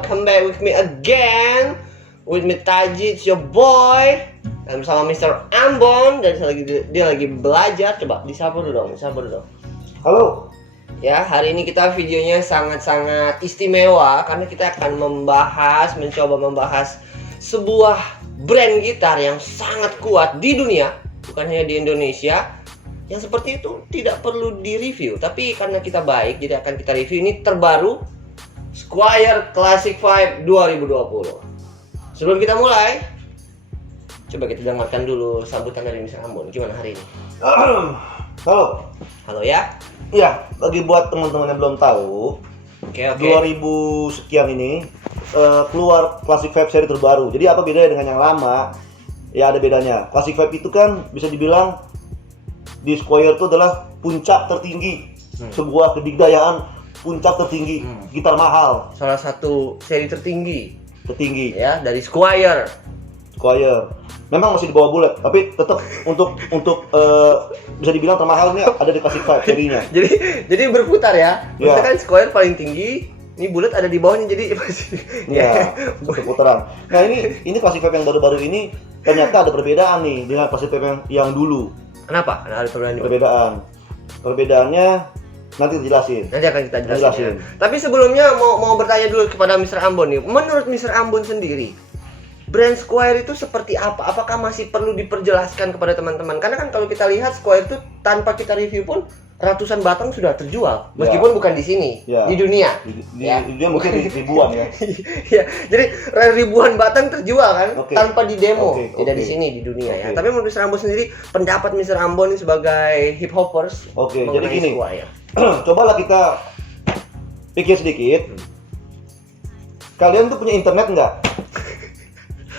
welcome back with me again. With me Taji, it's your boy. Dan bersama Mr. Ambon. Dan dia lagi belajar. Coba disapa dulu dong. Halo. Ya, hari ini kita videonya sangat-sangat istimewa. Karena kita akan mencoba membahas sebuah brand gitar yang sangat kuat di dunia. Bukan hanya di Indonesia. Yang seperti itu tidak perlu direview, tapi karena kita baik, jadi akan kita review. Ini terbaru, Squier Classic 5 2020. Sebelum kita mulai, coba kita dengarkan dulu sambutan dari Mr. Ambon. Gimana hari ini? Halo ya. Iya, bagi buat teman-teman yang belum tahu, Oke. 2000 sekian ini keluar Classic 5 seri terbaru. Jadi apa bedanya dengan yang lama? Ya ada bedanya. Classic 5 itu kan bisa dibilang di Squier itu adalah puncak tertinggi, sebuah kedikdayaan puncak tertinggi gitar mahal. Salah satu seri tertinggi ya dari Squier. Memang masih di bawah Bullet, tapi tetap untuk bisa dibilang termahal ini ada di Classic 5 serinya. jadi berputar ya. Ya. Kan Squier paling tinggi, ini Bullet ada di bawahnya, jadi masih ya berputaran. Nah ini Classic 5 yang baru-baru ini ternyata ada perbedaan nih dengan Classic 5 yang dulu. Kenapa? Karena ada Perbedaannya nanti dijelasin. Nanti akan kita jelasin. Ya. Tapi sebelumnya mau bertanya dulu kepada Mr. Ambon nih. Menurut Mr. Ambon sendiri, brand Squier itu seperti apa? Apakah masih perlu diperjelaskan kepada teman-teman? Karena kan kalau kita lihat Squier itu tanpa kita review pun ratusan batang sudah terjual, meskipun bukan di sini, di dunia. Di dunia mungkin ribuan ya. Ya, jadi ribuan batang terjual kan, tanpa di demo, tidak di sini di dunia ya. Tapi menurut Mr. Ambon sendiri, pendapat Mr. Ambon sebagai hip hoppers, jadi gini, Squier. Cobalah kita pikir sedikit. Kalian tuh punya internet nggak?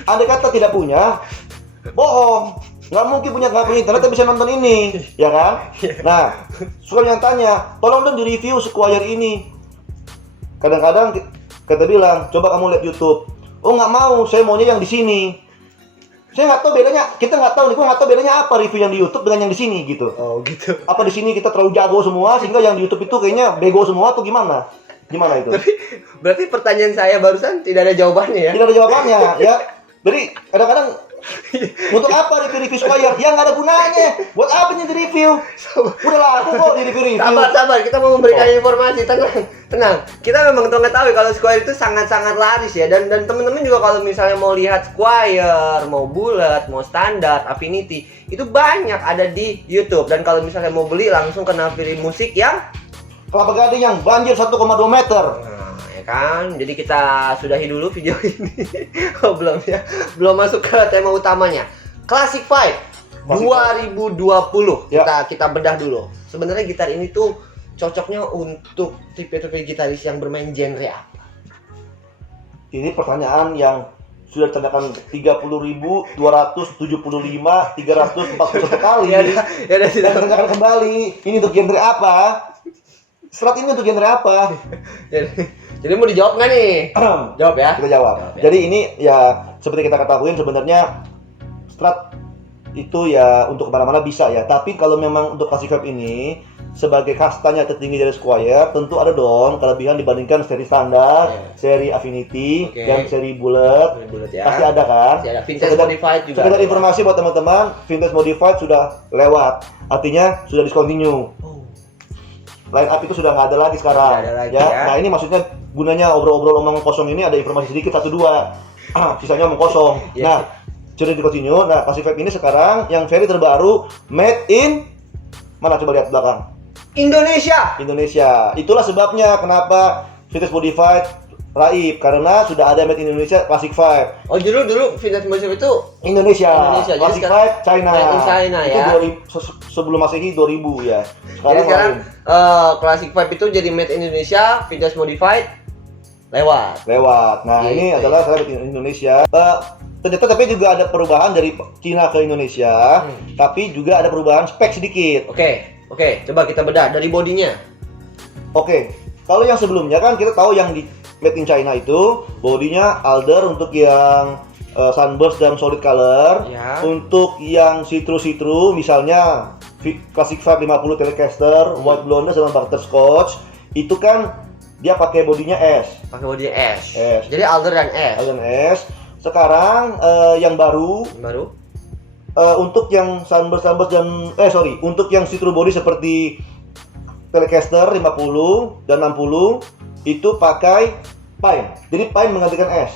Andai kata tidak punya, bohong. Nggak mungkin nggak punya internet tapi bisa nonton ini, ya kan? Nah, suka yang tanya, tolong dong di review Squier ini. Kadang-kadang kita bilang, coba kamu lihat YouTube. Oh nggak mau, saya maunya yang di sini. Saya nggak tahu bedanya, kita nggak tahu nih, gua nggak tahu bedanya apa review yang di YouTube dengan yang di sini gitu. Oh gitu. Apa di sini kita terlalu jago semua sehingga yang di YouTube itu kayaknya bego semua atau gimana? Gimana itu? Tapi berarti pertanyaan saya barusan tidak ada jawabannya ya? Tidak ada jawabannya ya. Jadi kadang-kadang untuk apa review Squier? Ya nggak ada gunanya. Buat apa nih di review? Udahlah aku kok di review. Sabar, kita mau memberikan informasi. Tenang. Kita memang mengetahui kalau Squier itu sangat-sangat laris ya. Dan teman-teman juga kalau misalnya mau lihat Squier, mau Bullet, mau standar, Affinity, itu banyak ada di YouTube. Dan kalau misalnya mau beli langsung ke Naviri Musik yang Kelapa Gading yang banjir 1,2 meter. Kan, jadi kita sudahi dulu video ini. Oh, belum ya, belum masuk ke tema utamanya. Classic 5 2020 ya. Kita bedah dulu. Sebenarnya gitar ini tuh cocoknya untuk tipe-tipe gitaris yang bermain genre apa? Ini pertanyaan yang sudah ditanyakan 30.275 341 kali. Ya udah tidak tanyakan kembali. Ini untuk genre apa? Serat ini untuk genre apa? Jadi mau dijawab nggak nih? Jawab ya. Kita jawab. Jadi ini ya seperti kita ketahui sebenarnya Strat itu ya untuk kemana-mana bisa ya. Tapi kalau memang untuk Classic 5 ini sebagai kastanya tertinggi dari Squier, tentu ada dong kelebihan dibandingkan seri standar, seri Affinity, dan seri Bullet. Ya. Pasti ada kan? Pasti ada. Vintage Modified juga. Sekedar informasi buat teman-teman, Vintage Modified sudah lewat. Artinya sudah discontinue. Line up itu sudah nggak ada lagi sekarang. Ya. Nah ini maksudnya gunanya obrol-obrol omong kosong ini ada informasi sedikit 1-2. Sisanya omong kosong. Nah, sudah di continue. Nah, Classic 5 ini sekarang yang seri terbaru made in mana coba lihat belakang. Indonesia. Itulah sebabnya kenapa Vintage Modified raib karena sudah ada made in Indonesia Classic 5. Oh, dulu Vintage Modified itu Indonesia. Classic 5 China. China ya. Itu sebelum Masehi 2000 ya. Sekarang Classic 5 itu jadi made in Indonesia, Vintage Modified lewat. Gitu. Nah, ini adalah saya made in Indonesia. Ternyata tapi juga ada perubahan dari Cina ke Indonesia, tapi juga ada perubahan spek sedikit. Oke, coba kita bedah dari bodinya. Kalau yang sebelumnya kan kita tahu yang di made in China itu bodinya Alder untuk yang sunburst dan solid color. Untuk yang citrus misalnya Classic 5 50 Telecaster, White Blonde sama Butterscotch itu kan dia pakai bodinya S. Pakai body S. S. Jadi Alder dan S. Alden S. Sekarang yang baru Baru. untuk yang sunburst dan untuk yang see-through body seperti Telecaster 50 dan 60 itu pakai Pine. Jadi Pine menggantikan S.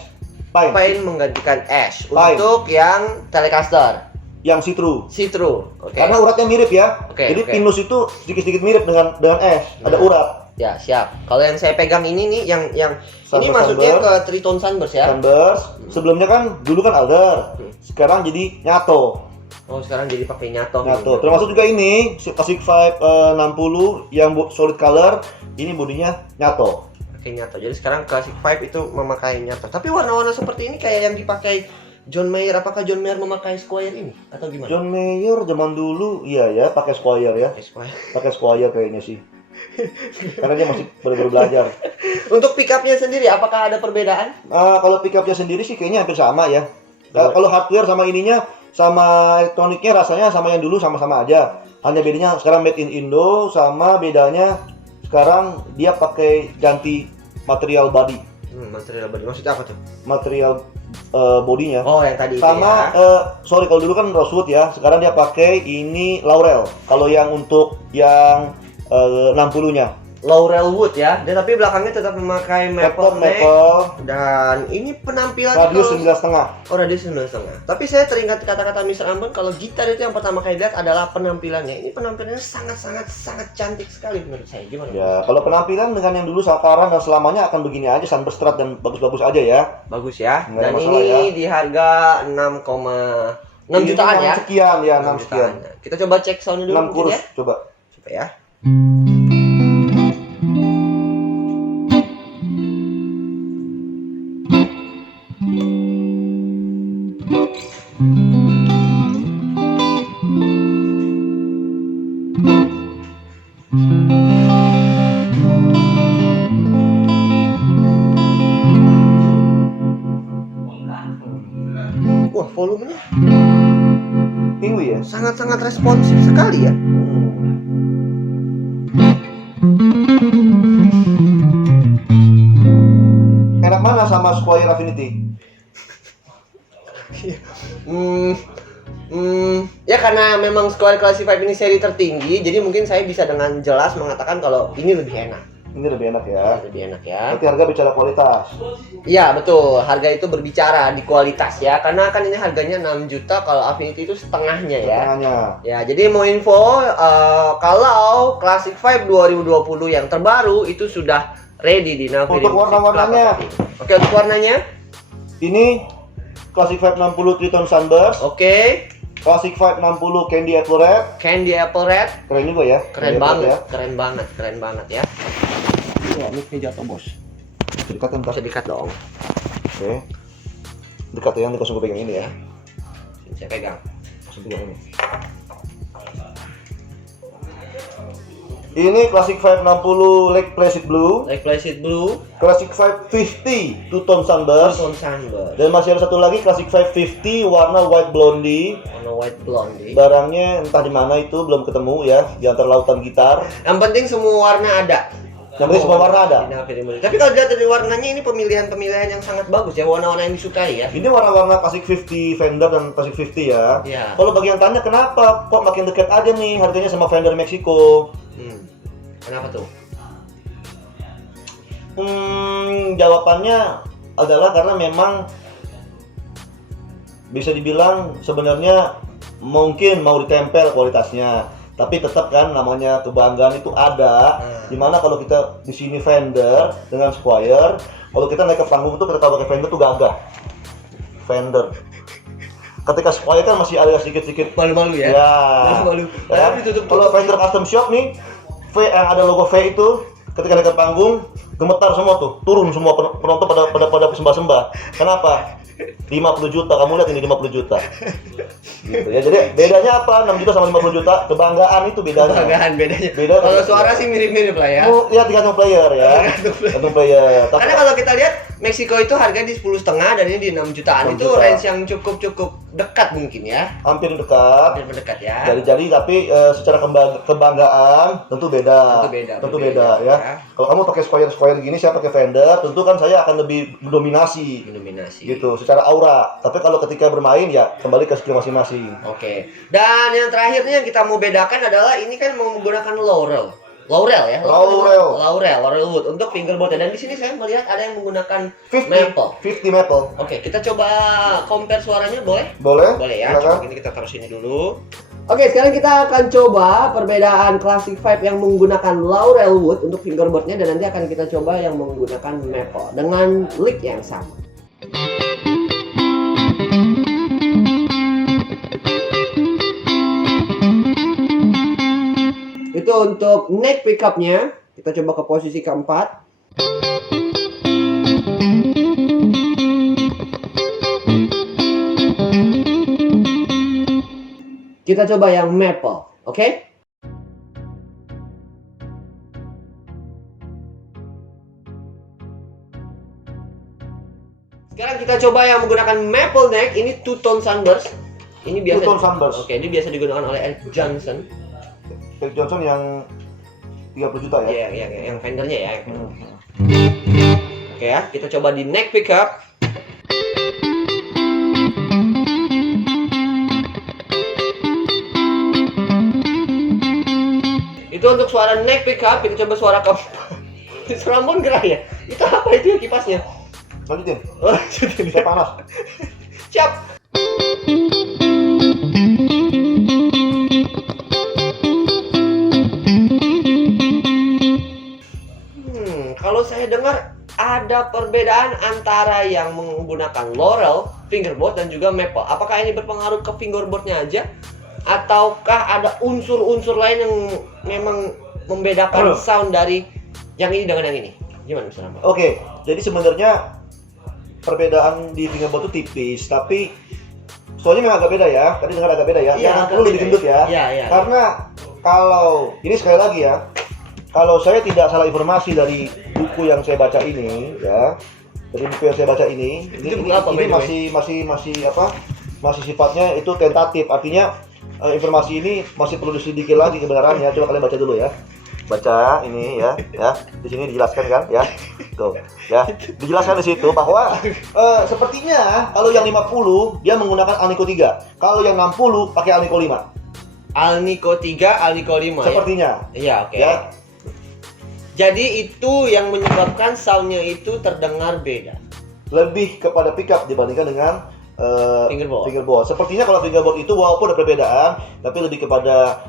Pine menggantikan S Pine. untuk yang Telecaster. Yang see-through. See-through. Oke. Karena uratnya mirip ya. Oke, Jadi oke. pinus itu sedikit-sedikit mirip dengan S. Ada Nah. urat. Ya, siap. Kalau yang saya pegang ini nih yang ini Sunburst, maksudnya ke Sunburst. Triton Sunburst ya. Sunburst. Sebelumnya kan dulu kan Alder. Sekarang jadi Nyato. Oh, sekarang jadi pakai Nyato. Nyato. Termasuk juga ini Classic 5 60 yang solid color. Ini bodinya Nyato. Pakai Nyato. Jadi sekarang Classic 5 itu memakai Nyato. Tapi warna-warna seperti ini kayak yang dipakai John Mayer. Apakah John Mayer memakai Squire ini atau gimana? John Mayer zaman dulu iya ya pakai Squire ya. Pakai Squire. Pakai Squire kayaknya sih. Karena dia masih baru belajar. Untuk pickupnya sendiri, apakah ada perbedaan? Kalau pickupnya sendiri sih kayaknya hampir sama ya. Kalau hardware sama ininya sama elektroniknya rasanya sama yang dulu sama-sama aja. Hanya bedanya sekarang made in Indo sama bedanya sekarang dia pakai ganti material body. Material body. Maksudnya apa tuh? Material bodinya. Oh, yang tadi Sama itu ya. sorry kalau dulu kan rosewood ya. Sekarang dia pakai ini laurel. Kalau yang untuk yang 60-nya. Laurel wood ya. Dan tapi belakangnya tetap memakai maple neck. Dan ini penampilan Radius kalau- 9,5. Oh, radius 9,5. Tapi saya teringat kata-kata Mr. Ambon kalau gitar itu yang pertama kali lihat adalah penampilannya. Ini penampilannya sangat cantik sekali menurut saya. Gimana? Ya, kalau penampilan dengan yang dulu sekarang dan selamanya akan begini aja, sunburst strat dan bagus-bagus aja ya. Bagus ya. Nggak ada Dan masalah ini ya. di harga 6,6 Ini jutaan 6 ya. sekian ya, 6 sekian. jutaan. Kita coba cek sound dulu 6 mungkin kurus ya. coba. Coba ya. Wah, volumenya Tinggi ya. sangat-sangat responsif sekali ya. Enak mana sama Squire Affinity? Ya karena memang Squire Classic 5 ini seri tertinggi, jadi mungkin saya bisa dengan jelas mengatakan kalau ini lebih enak. Ini lebih enak ya. Lebih enak ya. Nanti harga bicara kualitas. Iya betul, harga itu berbicara di kualitas ya. Karena kan ini harganya 6 juta, kalau Affinity itu setengahnya ya. Setengahnya. Ya, jadi mau info kalau Classic 5 2020 yang terbaru itu sudah ready di Naviri Untuk Musik warna-warnanya. Club. Oke, untuk warnanya. Ini Classic 560 Triton Sunburst, Oke. Classic 560 Candy Apple Red. Candy Apple Red. Keren juga ya. Keren Candy Apple banget, ya. keren banget ya. Wah, ini jatuh bos. Dekat kan, Bisa dikat dong. Oke. Dekat ya, nanti langsung gue pegang ini ya. Sini saya pegang. Langsung pegang ini. Ini Classic 560 Lake Placid Blue, Like Placid Blue, Classic 550 Two Tone Sunburst, Tone Sunburst, dan masih ada satu lagi Classic 550 warna White Blondie. warna white blondie. Barangnya entah di mana itu belum ketemu ya, di antara lautan gitar. Yang penting semua warna ada. Yang penting semua warna ada. Di Naviri Musik. Tapi kalau dilihat dari warnanya ini pemilihan-pemilihan yang sangat bagus ya, warna-warna yang disukai ya. Ini warna-warna Classic 50 Fender dan Classic 50 ya. Iya. Kalau bagi yang tanya kenapa kok makin dekat aja nih harganya sama Fender Meksiko? Kenapa tuh? Jawabannya adalah karena memang bisa dibilang sebenarnya mungkin mau ditempel kualitasnya, tapi tetap kan namanya kebanggaan itu ada. Dimana kalau kita di sini Fender dengan Squire, kalau kita naik ke panggung itu kita pakai Fender tuh gagah. Fender. Ketika Squire kan masih ada sedikit-sedikit Malu-malu ya. ya. Malu-malu. Ya. Tapi ditutup-tutup. Kalau Fender Custom Shop nih, V yang ada logo V itu ketika naik ke panggung gemetar semua tuh, turun semua penonton pada sembah-sembah. Kenapa? 50 juta, kamu lihat ini 50 juta. Gitu ya. Jadi bedanya apa? 6 juta sama 50 juta, kebanggaan itu bedanya. Kebanggaan bedanya. Beda. Kalau suara sih mirip-mirip lah ya. Oh, ya tergantung player ya. Tergantung player. Tapi Karena kalau kita lihat Meksiko itu harganya di 10,5 dan ini di 6 jutaan. 6 Itu juta. range yang cukup dekat mungkin ya. hampir dekat. Hampir mendekat ya. Jadi secara kebanggaan tentu beda. Tentu beda, Tentu berbeda, beda ya. ya. Kalau kamu pakai Squire Sapphire gini saya pakai Fender, tentu kan saya akan lebih mendominasi gitu secara aura. Tapi kalau ketika bermain ya kembali ke skill masing-masing. Oke. Dan yang terakhirnya yang kita mau bedakan adalah ini kan mau menggunakan Laurel wood untuk fingerboard. Dan di sini saya melihat ada yang menggunakan 50 maple. Oke, kita coba compare suaranya, boleh? Boleh Ya. Coba ini kita taruh sini dulu. Oke, sekarang kita akan coba perbedaan Classic 5 yang menggunakan Laurel wood untuk fingerboardnya, dan nanti akan kita coba yang menggunakan maple dengan lick yang sama. Itu untuk neck pickupnya. Kita coba ke posisi keempat. Kita coba yang maple, oke? Sekarang kita coba yang menggunakan maple neck. Ini two tone sunburst. Ini biasa. Two tone sunburst. Oke, ini biasa digunakan oleh Eric Johnson. Eric Johnson yang 30 juta ya? Iya, yang Fendernya ya. Oke ya, kita coba di neck pickup. Itu untuk suara neck pickup. Kita coba suara keempat. Serambon gerah ya? Itu apa itu ya kipasnya? Lanjutin. Oh, lanjutin. Saya panas. Siap. Kalau saya dengar ada perbedaan antara yang menggunakan Laurel fingerboard dan juga maple. Apakah ini berpengaruh ke fingerboardnya aja, ataukah ada unsur-unsur lain yang memang membedakan sound dari yang ini dengan yang ini? Gimana Mr. Rambal? Oke, jadi sebenarnya perbedaan di fingerboard itu tipis, tapi soalnya memang agak beda ya. Tadi dengar agak beda ya. Iya, Yang 60 lebih gendut ya. Iya. Karena kalau ini sekali lagi ya, kalau saya tidak salah informasi dari buku yang saya baca ini ya, dari buku yang saya baca ini masih sifatnya itu tentatif. Artinya informasi ini masih perlu diselidiki lagi kebenarannya. Coba kalian baca dulu ya. Baca ini ya. Di sini dijelaskan kan ya. Tuh, ya. Dijelaskan di situ bahwa sepertinya kalau yang 50 dia menggunakan Alnico 3. Kalau yang 60 pakai Alnico 5. Alnico 3, Alnico 5 Sepertinya. Iya, oke. Ya. Jadi itu yang menyebabkan soundnya itu terdengar beda. Lebih kepada pickup dibandingkan dengan fingerboard. Sepertinya kalau fingerboard itu walaupun ada perbedaan, tapi lebih kepada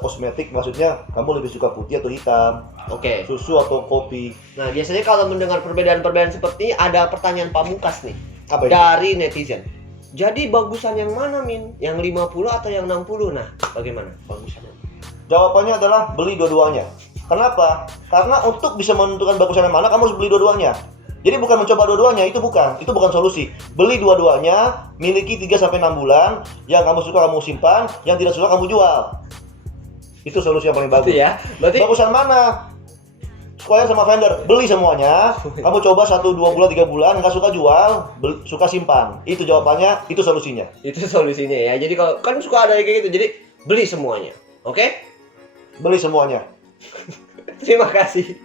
kosmetik. Maksudnya kamu lebih suka putih atau hitam, Oke. susu atau kopi. Nah, biasanya kalau mendengar perbedaan-perbedaan seperti ini ada pertanyaan pamungkas nih Apa itu? dari netizen. Jadi bagusan yang mana, Min? Yang 50 atau yang 60? Nah, bagaimana bagusannya? Jawabannya adalah beli dua-duanya. Kenapa? Karena untuk bisa menentukan bagusan yang mana, kamu harus beli dua-duanya. Jadi bukan mencoba dua-duanya, itu bukan solusi. Beli dua-duanya, miliki 3-6 bulan, yang kamu suka kamu simpan, yang tidak suka kamu jual. Itu solusi yang paling bagus. Ya. Berarti Bagusan mana? Squire sama Fender, beli semuanya. Kamu coba 1, 2 bulan, 3 bulan, nggak suka jual, suka simpan. Itu jawabannya, itu solusinya. itu solusinya ya. Jadi kalau kan suka ada kayak gitu, jadi beli semuanya. Oke? Beli semuanya. Terima kasih.